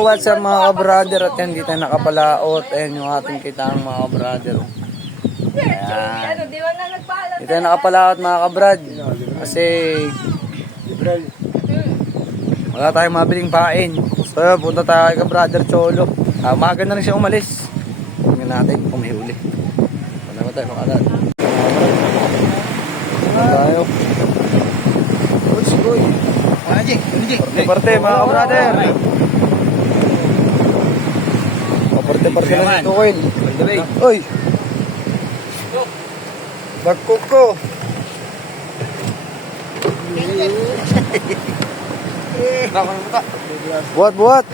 what's up mga ka-brother. At yan, kita nakapalaot. Ayan yung ating kitang mga ka-brother. Ayan. Kita nakapalaot mga ka-brad. Kasi wala tayong mabiling pain. So punta tayo kay ka-brother Cholo. Umaga na rin siya umalis. Tingnan natin kung may huli. Wala naman tayo makalat. Tayo. Let's go. Parte mga ka-brother. Parte lang ito, Koil. Uy! Bagkoko! Buat!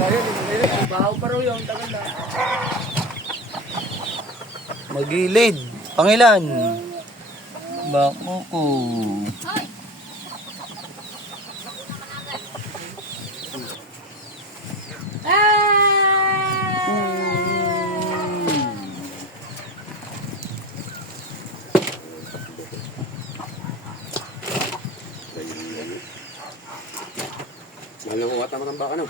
Magilid. Pangilan? Bagkoko. Mahal na kung katamat ang baka, no?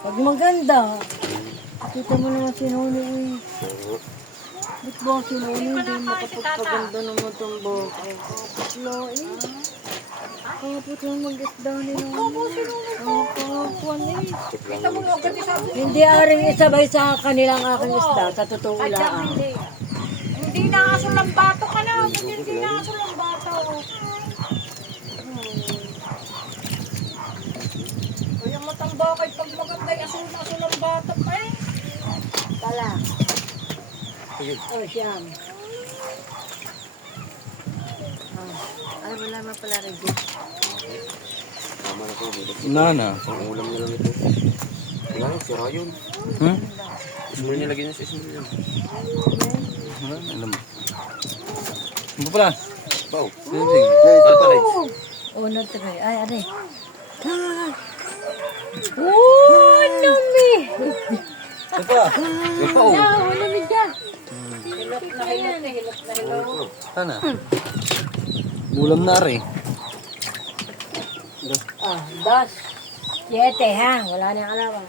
Pag maganda, kita mo naman sinuli eh. Ba't ba sinuli? Hindi makapagpaganda naman itong baka. Kapatlo eh. Kapat lang mag-isda nila. Kapuan eh. Hindi aring isabay sa kanilang aking isda. Sa totoo lang. Hindi na aso ng bato ka na. Hindi na aso ng bato. Kaya matambakay pag maganda yung aso ng bato pa eh. Pala. Oh, siyam. Ay, wala na pala rin. Tama na ito. Nana. Ang ulam na lang ito. Wala na, sira yun. Small niya, lagyan niya sa small yun. Alam mo. Ano pala? Pao. Oh, natry. Ay, are. Oh, nami! Ano pa? Wala mi dyan. Hilot na hilot. Sana. Ulam na rin. Ah, 2, 7 ha. Wala na yung alawan.